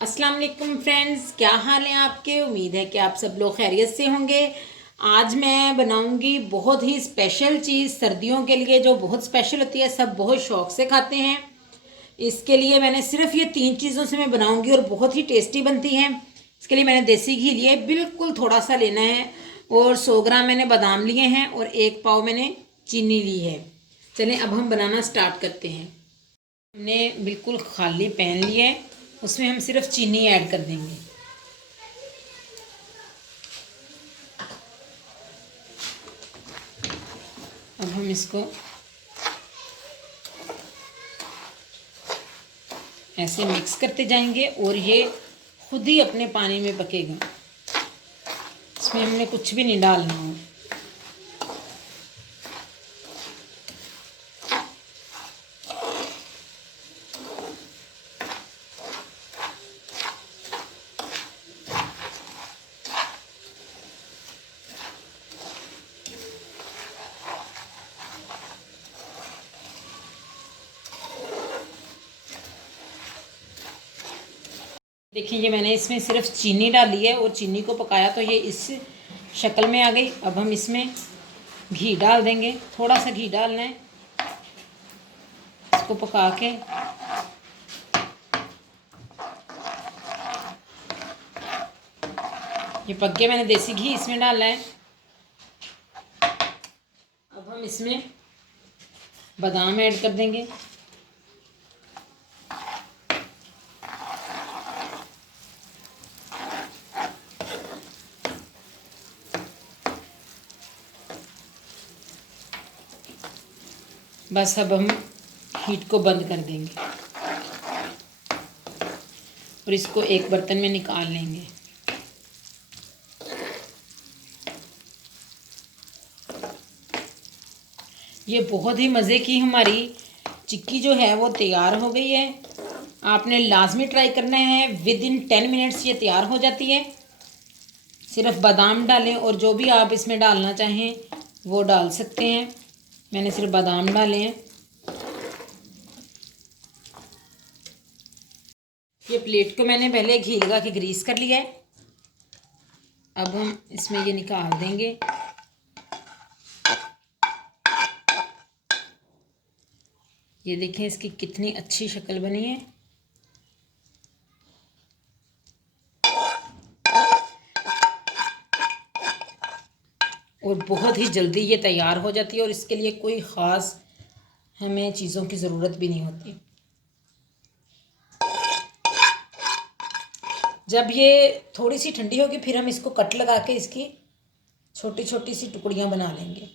अस्सलाम वालेकुम फ्रेंड्स, क्या हाल है आपके। उम्मीद है कि आप सब लोग खैरियत से होंगे। आज मैं बनाऊंगी बहुत ही स्पेशल चीज़ सर्दियों के लिए, जो बहुत स्पेशल होती है, सब बहुत शौक से खाते हैं। इसके लिए मैंने सिर्फ ये 3 चीज़ों से मैं बनाऊंगी और बहुत ही टेस्टी बनती है। इसके लिए मैंने देसी घी लिया है, बिल्कुल थोड़ा सा लेना है, और 100 ग्राम मैंने बादाम लिए हैं और 1 पाव मैंने चीनी ली है। चलें अब हम बनाना स्टार्ट करते हैं। हमने बिल्कुल खाली पैन लिया है, उसमें हम सिर्फ चीनी ऐड कर देंगे। अब हम इसको ऐसे मिक्स करते जाएंगे और ये खुद ही अपने पानी में पकेगा। इसमें हमने कुछ भी नहीं डालना हो। देखिए, ये मैंने इसमें सिर्फ चीनी डाली है और चीनी को पकाया तो ये इस शक्ल में आ गई। अब हम इसमें घी डाल देंगे, थोड़ा सा घी डालना है। इसको पका के ये पक गया, मैंने देसी घी इसमें डालना है। अब हम इसमें बादाम ऐड कर देंगे। बस अब हम हीट को बंद कर देंगे और इसको एक बर्तन में निकाल लेंगे। ये बहुत ही मज़े की हमारी चिक्की जो है वो तैयार हो गई है। आपने लाजमी ट्राई करना है, विद इन 10 मिनट्स ये तैयार हो जाती है। सिर्फ बादाम डालें और जो भी आप इसमें डालना चाहें वो डाल सकते हैं। मैंने सिर्फ बादाम डाले हैं। ये प्लेट को मैंने पहले घी लगा के ग्रीस कर लिया है। अब हम इसमें ये निकाल देंगे। ये देखें इसकी कितनी अच्छी शक्ल बनी है। और बहुत ही जल्दी ये तैयार हो जाती है और इसके लिए कोई ख़ास हमें चीज़ों की ज़रूरत भी नहीं होती। जब ये थोड़ी सी ठंडी होगी फिर हम इसको कट लगा के इसकी छोटी छोटी सी टुकड़ियाँ बना लेंगे।